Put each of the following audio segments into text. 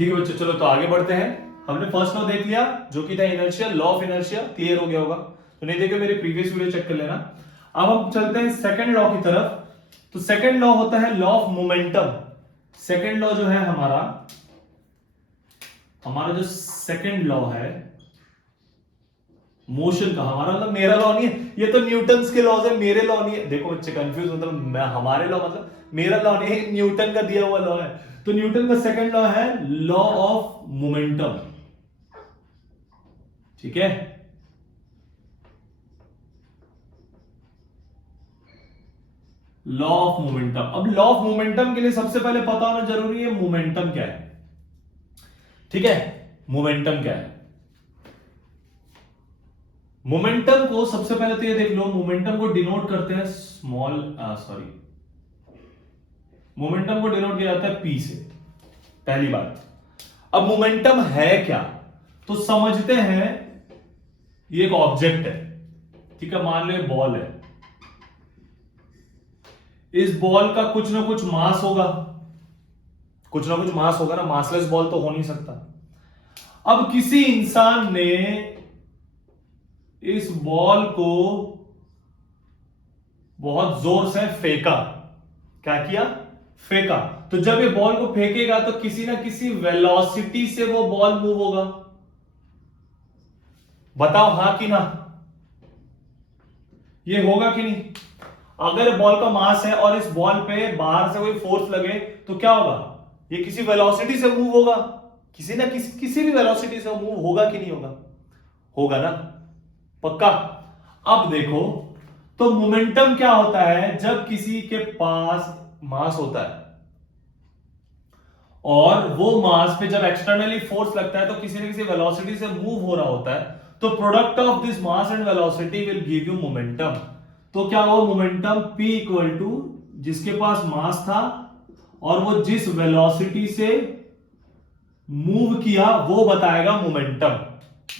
ठीक है बच्चों, चलो तो आगे बढ़ते हैं। हमने फर्स्ट लॉ देख लिया जो कि था inertia, law of inertia, clear हो गया होगा। तो नहीं देखे मेरे प्रीवियस वीडियो चेक कर लेना। अब हम चलते हैं सेकंड लॉ की तरफ। तो सेकंड लॉ होता है law of momentum. Second law जो है हमारा जो सेकंड लॉ है मोशन का, हमारा मतलब मेरा लॉ नहीं है, ये तो न्यूटन्स के लॉज है, मेरे लॉ नहीं है। देखो बच्चे कंफ्यूज मतलब हमारे लॉ मतलब मेरा लॉ नहीं है, न्यूटन का दिया हुआ लॉ है। तो न्यूटन का सेकंड लॉ है लॉ ऑफ मोमेंटम। ठीक है, लॉ ऑफ मोमेंटम। अब लॉ ऑफ मोमेंटम के लिए सबसे पहले पता होना जरूरी है मोमेंटम क्या है। ठीक है, मोमेंटम क्या है। मोमेंटम को सबसे पहले तो ये देख लो, मोमेंटम को डिनोट करते हैं मोमेंटम को डिनोट किया जाता है पी से, पहली बात। अब मोमेंटम है क्या, तो समझते हैं ये एक ऑब्जेक्ट है। ठीक है, मान लो ये बॉल है, इस बॉल का कुछ ना कुछ मास होगा, कुछ ना कुछ मास होगा ना, मासलेस बॉल तो हो नहीं सकता। अब किसी इंसान ने इस बॉल को बहुत जोर से फेंका। क्या किया, फेंका। तो जब ये बॉल को फेंकेगा तो किसी ना किसी वेलोसिटी से वो बॉल मूव होगा। बताओ हां कि ना, ये होगा कि नहीं। अगर बॉल का मास है और इस बॉल पे बाहर से कोई फोर्स लगे तो क्या होगा, ये किसी वेलोसिटी से मूव होगा, किसी ना किसी भी वेलोसिटी से मूव होगा कि नहीं होगा, होगा ना, पक्का। अब देखो, तो मोमेंटम क्या होता है, जब किसी के पास मास होता है और वो मास पे जब एक्सटर्नली फोर्स लगता है तो किसी न किसी वेलोसिटी से मूव हो रहा होता है, तो product of this mass and velocity will give you momentum. तो क्या हुआ, मोमेंटम P इक्वल टू जिसके पास मास था और वो जिस वेलोसिटी से मूव किया वो बताएगा मोमेंटम।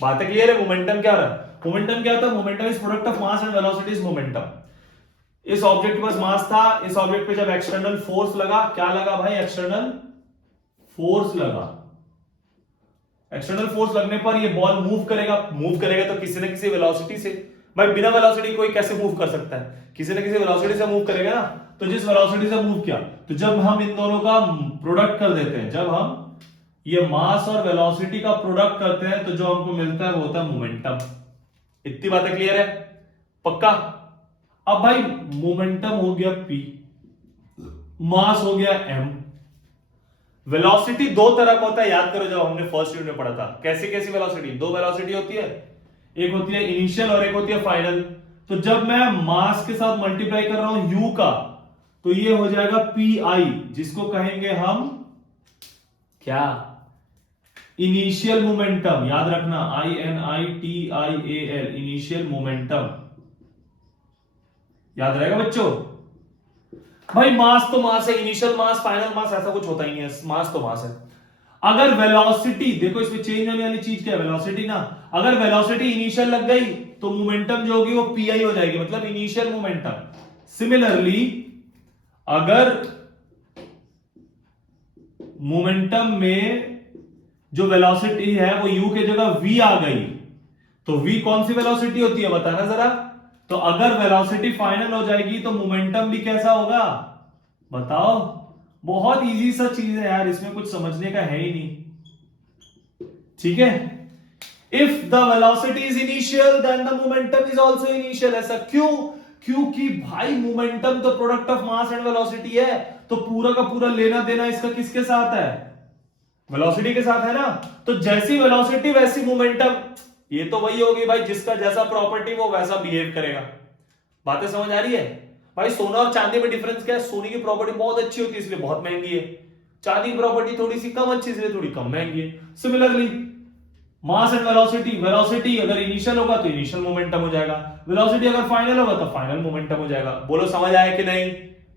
बात क्लियर है, मोमेंटम क्या रहा, मोमेंटम क्या होता है, momentum is product of mass and velocity is momentum. इस ऑब्जेक्ट के पास मास था, इस ऑब्जेक्ट पे जब एक्सटर्नल फोर्स लगा, क्या लगा भाई, एक्सटर्नल फोर्स लगा। एक्सटर्नल फोर्स लगने पर ये बॉल मूव करेगा, मूव करेगा तो किसी न किसी वेलोसिटी से। भाई बिना वेलोसिटी कोई कैसे मूव कर सकता है, किसी न किसी वेलोसिटी से मूव करेगा ना। तो जिस वेलोसिटी से मूव किया, तो जब हम इन दोनों का प्रोडक्ट कर देते हैं, जब हम ये मास और वेलोसिटी का प्रोडक्ट करते हैं तो जो हमको मिलता है वो होता है मोमेंटम। इतनी बातें क्लियर है, पक्का। अब भाई मोमेंटम हो गया P, मास हो गया M, वेलोसिटी दो तरह का होता है, याद करो जब हमने फर्स्ट यूनिट में पढ़ा था। कैसी कैसी वेलोसिटी, दो वेलोसिटी होती है, एक होती है इनिशियल और एक होती है फाइनल। तो जब मैं मास के साथ मल्टीप्लाई कर रहा हूं u का, तो ये हो जाएगा PI, जिसको कहेंगे हम क्या, इनिशियल मोमेंटम। याद रखना, INITIAL, इनिशियल मोमेंटम। याद रहेगा बच्चों। भाई मास तो मास है, इनिशियल मास फाइनल मास ऐसा कुछ होता ही नहीं है, मास तो मास है। अगर वेलोसिटी देखो, इसमें चेंज होने वाली चीज क्या है, वेलोसिटी ना। अगर वेलोसिटी इनिशियल लग गई तो मोमेंटम जो होगी वो PI हो जाएगी, मतलब इनिशियल मोमेंटम। सिमिलरली अगर मोमेंटम में जो वेलोसिटी है वो u की जगह v आ गई, तो v कौन सी वेलोसिटी होती है बताना जरा। तो अगर वेलोसिटी फाइनल हो जाएगी तो मोमेंटम भी कैसा होगा, बताओ। बहुत इजी सा चीज है यार, इसमें कुछ समझने का है ही नहीं। ठीक है, if the velocity is initial then the momentum is also initial. ऐसा क्यों, क्योंकि भाई मोमेंटम तो product of mass and velocity है, तो पूरा का पूरा लेना देना इसका किसके साथ है, वेलोसिटी के साथ है ना। तो जैसी वेलोसिटी वैसी मोमेंटम, ये तो वही होगी भाई, जिसका जैसा प्रॉपर्टी वो वैसा बिहेव करेगा। बातें समझ आ रही है भाई। सोना और चांदी में डिफरेंस क्या है, सोने की प्रॉपर्टी बहुत अच्छी होती है इसलिए बहुत महंगी है, चांदी की प्रॉपर्टी थोड़ी सी कम अच्छी इसलिए थोड़ी कम महंगी है। Similarly mass and velocity, velocity अगर इनिशियल होगा तो इनिशियल मोमेंटम हो जाएगा, वेलोसिटी अगर फाइनल होगा तो फाइनल मोमेंटम हो जाएगा। बोलो समझ आया कि नहीं,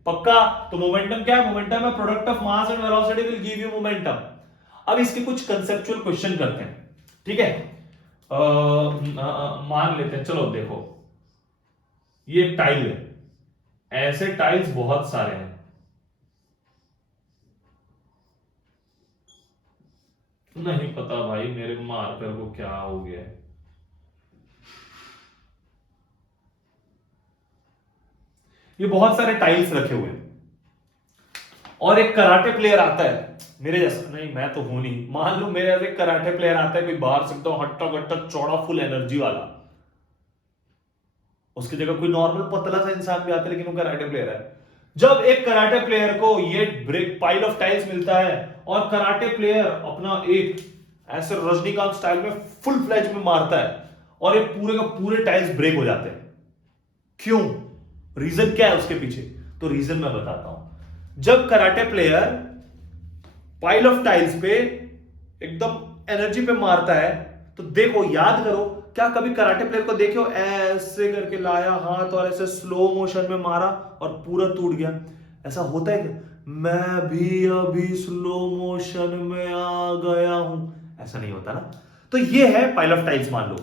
पक्का। तो मोमेंटम क्या है, मोमेंटम है product of mass and velocity will give you momentum. अब इसके कुछ कंसेप्चुअल क्वेश्चन करते हैं, ठीक है। मान लेते हैं, चलो देखो ये टाइल है, ऐसे टाइल्स बहुत सारे हैं। नहीं पता भाई मेरे मार्कर को क्या हो गया है। ये बहुत सारे टाइल्स रखे हुए हैं और एक कराटे प्लेयर आता है मेरे जैसा, नहीं मैं तो हूं नहीं, मान लो मेरे जैसे कराटे प्लेयर आता है कोई बाहर से तो हट्टा कट्टा चौड़ा फुल एनर्जी वाला, उसकी जगह कोई नॉर्मल पतला सा इंसान भी आता है लेकिन वो कराटे प्लेयर है। जब एक कराटे प्लेयर को ये ब्रेक पाइल ऑफ टाइल्स मिलता है और कराटे प्लेयर अपना एक ऐसे रजनीकांत स्टाइल में फुल फ्लैज में मारता है और ये पूरे का पूरे टाइल्स ब्रेक हो जाते हैं, क्यों, रीजन क्या है उसके पीछे? तो रीजन मैं बताता हूं। जब karate player pile of tiles पे एकदम एनर्जी पे मारता है तो देखो, याद करो, क्या कभी कराटे प्लेयर को देखे हो ऐसे करके लाया हाथ और ऐसे स्लो मोशन में मारा और पूरा टूट गया? ऐसा होता है क्या? मैं भी अभी स्लो मोशन में आ गया हूं, ऐसा नहीं होता ना। तो ये है पाइल ऑफ टाइल्स मान लो,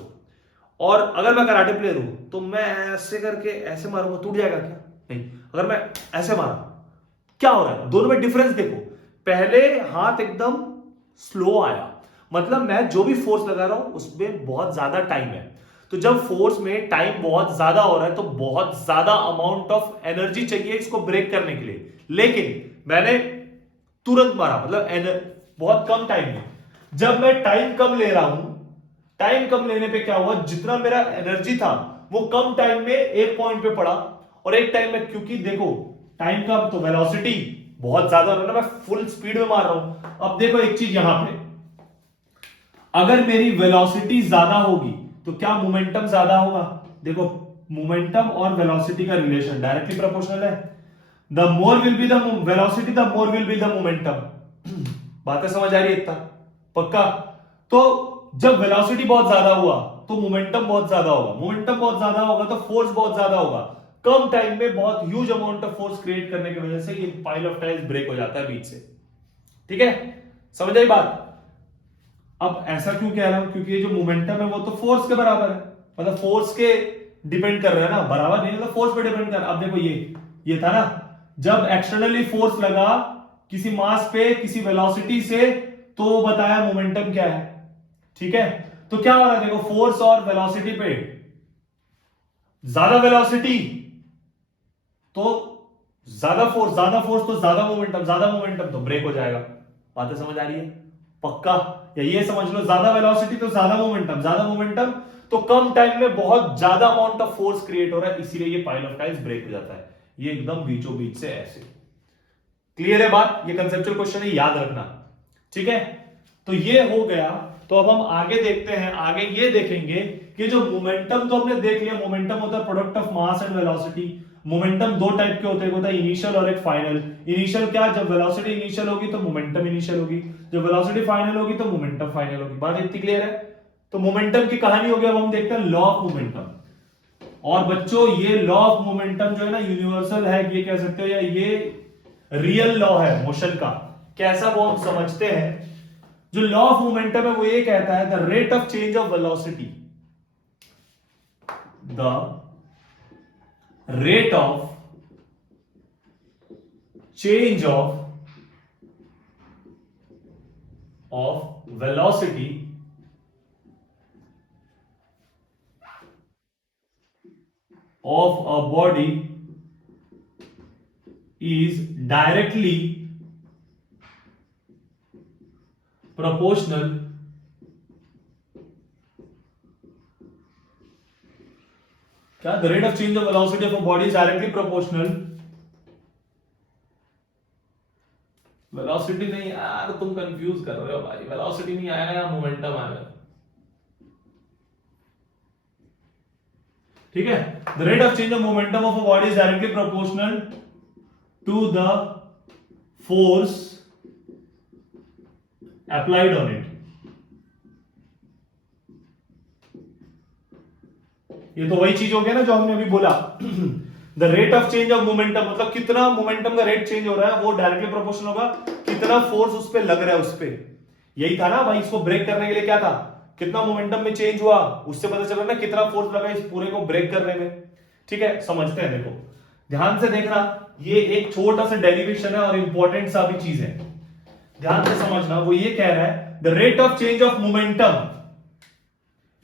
और अगर मैं कराटे प्लेयर हूं तो मैं ऐसे करके ऐसे मारूंगा, टूट जाएगा क्या? नहीं। अगर मैं ऐसे मारा, क्या हो रहा है? दोनों में डिफरेंस देखो, पहले हाथ एकदम स्लो आया, मतलब मैं जो भी फोर्स लगा रहा हूं उसमें बहुत ज्यादा टाइम है, तो जब फोर्स में टाइम बहुत ज्यादा हो रहा है तो बहुत ज्यादा अमाउंट ऑफ एनर्जी चाहिए इसको ब्रेक करने के लिए, लेकिन मैंने तुरंत मारा, मतलब बहुत कम टाइम में। जब मैं टाइम कम ले रहा हूं, टाइम कम लेने पे क्या हुआ, जितना मेरा एनर्जी था वो कम टाइम में एक पॉइंट पे पड़ा, और एक टाइम में, क्योंकि देखो टाइम कम तो वेलोसिटी बहुत ज्यादा हो रहा है ना, मैं फुल स्पीड में मार रहा हूं। अब देखो एक चीज यहां पे, अगर मेरी वेलोसिटी ज्यादा होगी तो क्या मोमेंटम ज्यादा होगा? देखो मोमेंटम और वेलोसिटी का रिलेशन डायरेक्टली प्रोपोर्शनल है। The more will be the velocity the more will be the momentum. बातें समझ आ रही है इतना? पक्का? तो जब वेलोसिटी बहुत ज्यादा हुआ तो मोमेंटम बहुत ज्यादा होगा, मोमेंटम बहुत ज्यादा होगा तो फोर्स बहुत ज्यादा होगा, कम टाइम में बहुत huge amount of force create करने की वजह से ये पाइल ऑफ टाइल्स ब्रेक हो जाता है बीच से। ठीक है, समझ आई बात? अब ऐसा क्यों कह रहा हूं? क्योंकि ये जो मोमेंटम है वो तो फोर्स के बराबर है, मतलब फोर्स के डिपेंड कर रहा है ना, बराबर नहीं, मतलब फोर्स पे डिपेंड कर। अब देखो ये था ना, जब एक्सटर्नली फोर्स लगा किसी मास पे किसी वेलोसिटी से, तो वो बताया मोमेंटम क्या है। ठीक है, तो क्या हो रहा है, देखो फोर्स और वेलोसिटी पे, ज्यादा वेलोसिटी तो ज्यादा फोर्स तो ज्यादा मोमेंटम तो ब्रेक हो जाएगा। बातें समझ आ रही है? पक्का? या ये समझ लो, ज्यादा वेलोसिटी तो ज्यादा मोमेंटम तो कम टाइम में बहुत ज्यादा अमाउंट ऑफ फोर्स क्रिएट हो रहा है, इसीलिए ये पाइल ऑफ टाइल्स ब्रेक हो जाता है। ये एकदम बीचों बीच से ऐसे। क्लियर है बात? ये कंसेप्चुअल क्वेश्चन है, याद रखना। ठीक है, तो ये हो गया। तो अब हम आगे देखते हैं, आगे ये देखेंगे कि जो मोमेंटम तो हमने देख लिया, मोमेंटम होता है product of mass and velocity. Momentum दो टाइप के होते हैं, एक होता है इनिशियल और एक फाइनल। इनिशियल क्या? जब वेलोसिटी इनिशियल होगी तो मोमेंटम इनिशियल होगी, जब वेलोसिटी फाइनल होगी तो मोमेंटम फाइनल होगी। बात इतनी क्लियर है? तो मोमेंटम की कहानी हो गई। अब हम देखते हैं लॉ ऑफ मोमेंटम। और बच्चों ये लॉ ऑफ मोमेंटम जो है ना, यूनिवर्सल है, ये कह सकते हो, या ये रियल लॉ है मोशन का। कैसा, वो हम समझते हैं। जो लॉ ऑफ मोमेंटम है वो ये कहता है, the rate of change of velocity, the rate of change of velocity of a body is directly proportional क्या? the rate of change of velocity of a body is directly proportional, velocity नहीं यार, तुम confuse कर रहे हो भाई, velocity नहीं आएगा, मोमेंटम आएगा। ठीक है, the rate of change of momentum of a body is directly proportional to the force applied on it। ये तो वही चीज हो गया ना जो हमने अभी बोला। The rate of change of momentum, मतलब कितना मोमेंटम का रेट चेंज हो रहा है वो डायरेक्टली प्रोपोर्शनल होगा कितना फोर्स उस पर लग रहा है उस पर। यही था ना भाई, इसको ब्रेक करने के लिए क्या था, कितना मोमेंटम में चेंज हुआ, उससे पता चल रहा है ना कितना फोर्स लगा इस पूरे को ब्रेक करने में। ठीक है, समझते हैं। देखो ध्यान से देखना, ये एक छोटा सा डेरिवेशन है और इंपॉर्टेंट सा भी चीज है, ध्यान से समझना। वो ये कह रहा है the rate of change of momentum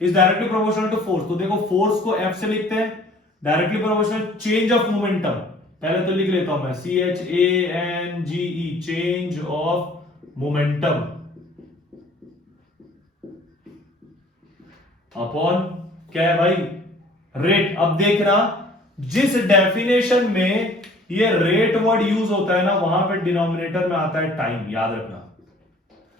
is directly proportional to force. तो देखो फोर्स को F से लिखते हैं, directly proportional change of momentum, पहले तो लिख लेता हूं मैं CHANGE, change of momentum upon क्या है भाई, रेट। अब देखना जिस डेफिनेशन में ये रेट वर्ड यूज होता है ना, वहां पे डिनोमिनेटर में आता है टाइम, याद रखना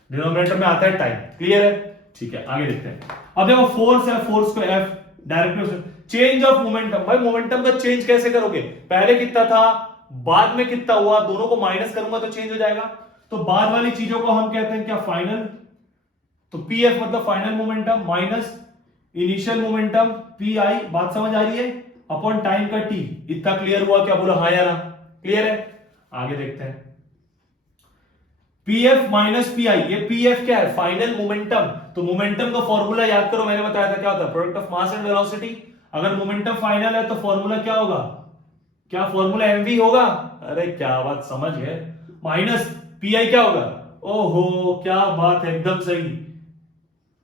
डिनोमिनेटर में आता है टाइम। क्लियर है? ठीक है, आगे देखते हैं। अब देखो फोर्स है, फोर्स को F, directly change of momentum. भाई मोमेंटम का चेंज कैसे करोगे? पहले कितना था, बाद में कितना हुआ, दोनों को माइनस करूंगा तो चेंज हो जाएगा। तो बाद वाली चीजों को हम कहते हैं क्या, फाइनल। तो PF मतलब final momentum minus initial momentum PI, बात समझ आ रही है, अपॉन टाइम का T। इतना क्लियर हुआ क्या? बोला हाँ या ना? क्लियर है? आगे देखते हैं। PF माइनस PI, ये PF क्या है? Final momentum. तो मोमेंटम का फॉर्मूला याद करो, मैंने बताया था क्या होता है, product of mass and velocity. अगर मोमेंटम फाइनल है तो फॉर्मूला क्या होगा? क्या फॉर्मूला mv होगा? अरे क्या बात, समझ गए। माइनस PI क्या होगा? ओहो क्या बात है, एकदम सही,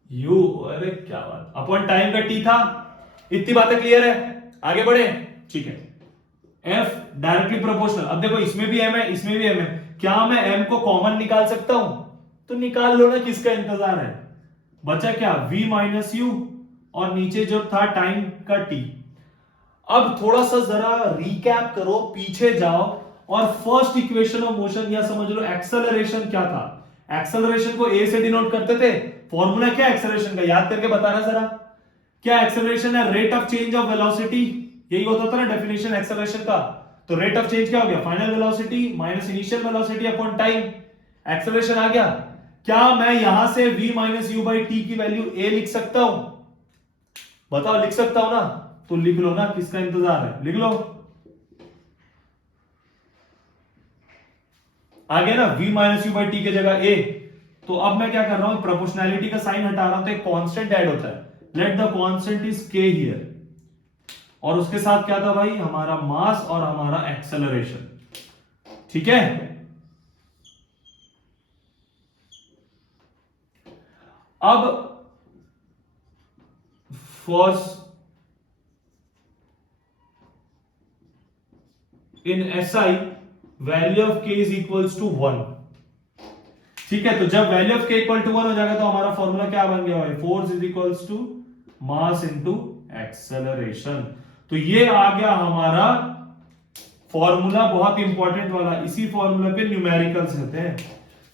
U। अरे क्या बात, अपॉन टाइम का T था। इतनी बातें क्लियर है? आगे बढ़े, ठीक है। F directly proportional. अब देखो इसमें भी M है, इसमें भी M है, क्या मैं M को कॉमन निकाल सकता हूं? तो निकाल लो ना, किसका इंतजार है। बचा क्या, V माइनस U, और नीचे जो था टाइम का T। अब थोड़ा सा जरा रिकैप करो, पीछे जाओ, और फर्स्ट इक्वेशन ऑफ मोशन या समझ लो एक्सेलरेशन क्या था। एक्सेलरेशन को A से डिनोट करते थे। फॉर्मूला क्या एक्सेलरेशन का, याद करके बताना जरा। क्या एक्सेलरेशन है? Rate of change of velocity, यही होता था ना डेफिनेशन एक्सेलरेशन का। तो रेट ऑफ चेंज क्या हो गया, final velocity minus initial velocity upon time. Acceleration आ गया। क्या मैं यहां से v minus u by t की वैल्यू a लिख सकता हूं? बताओ, लिख सकता हूं ना? तो लिख लो ना, किसका इंतजार है, लिख लो। आ गया ना, v minus u by t की जगह a। तो अब मैं क्या कर रहा हूं, प्रोपोर्शनैलिटी का साइन हटा रहा हूं, तो एक कांस्टेंट ऐड होता है। Let the constant is k here, और उसके साथ क्या था भाई, हमारा मास और हमारा एक्सेलरेशन। ठीक है, अब force in SI value of k is equals to 1। ठीक है, तो जब value of k equal to 1 हो जाएगा तो हमारा फॉर्मूला क्या बन गया भाई, force is equals to mass into acceleration. तो ये आ गया हमारा फॉर्मूला, बहुत इंपॉर्टेंट वाला। इसी फॉर्मूला पे न्यूमेरिकल्स होते हैं।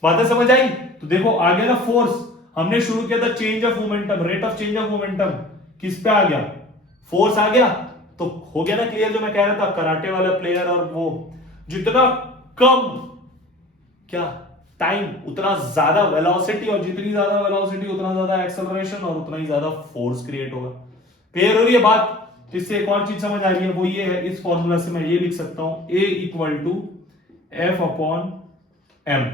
बातें समझ आई? तो देखो आ गया ना फोर्स, हमने शुरू किया था change of momentum, rate of change of momentum किस पे आ गया, फोर्स आ गया। तो हो गया ना क्लियर, जो मैं कह रहा था कराटे वाला प्लेयर, और वो जितना कम क्या टाइम उतना ज्यादा वेलोसिटी, और जितनी ज्यादा वेलोसिटी उतना ज्यादा एक्सेलरेशन, और उतना ही ज्यादा फोर्स क्रिएट होगा। क्लियर हो रही है बात? इससे एक और चीज समझ आ रही है, वो ये है, इस फॉर्मूला से मैं ये लिख सकता हूं, A equal to F upon M।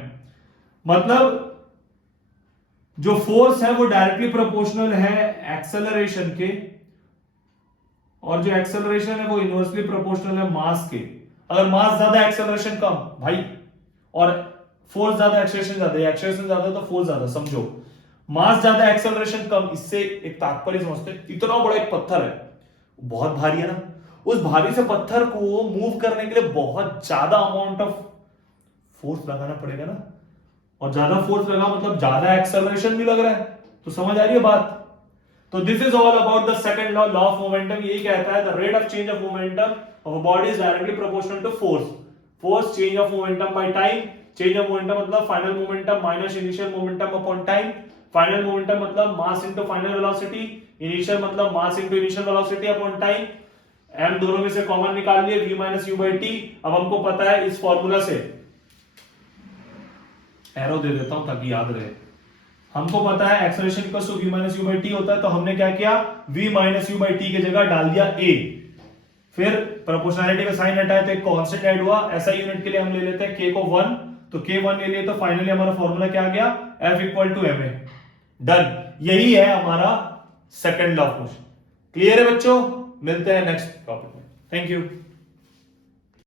मतलब जो फोर्स है वो डायरेक्टली प्रोपोर्शनल है एक्सेलरेशन के, और जो एक्सेलरेशन है वो इनवर्सली प्रोपोर्शनल है मास के। अगर मास ज्यादा एक्सेलरेशन कम भाई, और फोर्स ज्यादा एक्सेलरेशन ज्यादा, एक्सेलरेशन ज्यादा तो फोर्स ज्यादा, समझो। मास ज्यादा एक्सेलरेशन कम, इससे एक तात्पर्य समझते हैं, इतना बड़ा एक पत्थर है, बहुत भारी है ना, उस भारी से पत्थर को मूव करने के लिए बहुत ज्यादा अमाउंट ऑफ फोर्स लगाना पड़ेगा ना, और ज्यादा फोर्स लगा मतलब ज्यादा एक्सेलरेशन भी लग रहा है। तो समझ आ रही है बात? तो this is all about the second law, law of momentum. यही कहता है the rate of change of momentum of a body is directly proportional to force. Force change of momentum by time, change of momentum मतलब final momentum minus initial momentum upon time. Final momentum मतलब mass into final velocity, initial मतलब mass into initial velocity upon time. m दोनों में से common निकाल लिए, v minus u by T. अब हमको पता है इस फॉर्मूला से, एरो दे देता हूं ताकि याद रहे, हमको पता है acceleration equals to v minus u by t होता है। तो हमने क्या किया, v minus u by t की जगह डाल दिया a, फिर प्रोपोर्शनैलिटी का साइन हटाया तो एक कांस्टेंट ऐड हुआ। SI यूनिट के लिए हम ले लेते हैं k को 1, तो k 1 ले लिए, तो फाइनली हमारा फॉर्मूला क्या आ गया, F equal to ma। Done, यही है हमारा second law of motion. Clear है बच्चों? मिलते हैं नेक्स्ट टॉपिक में। Thank you.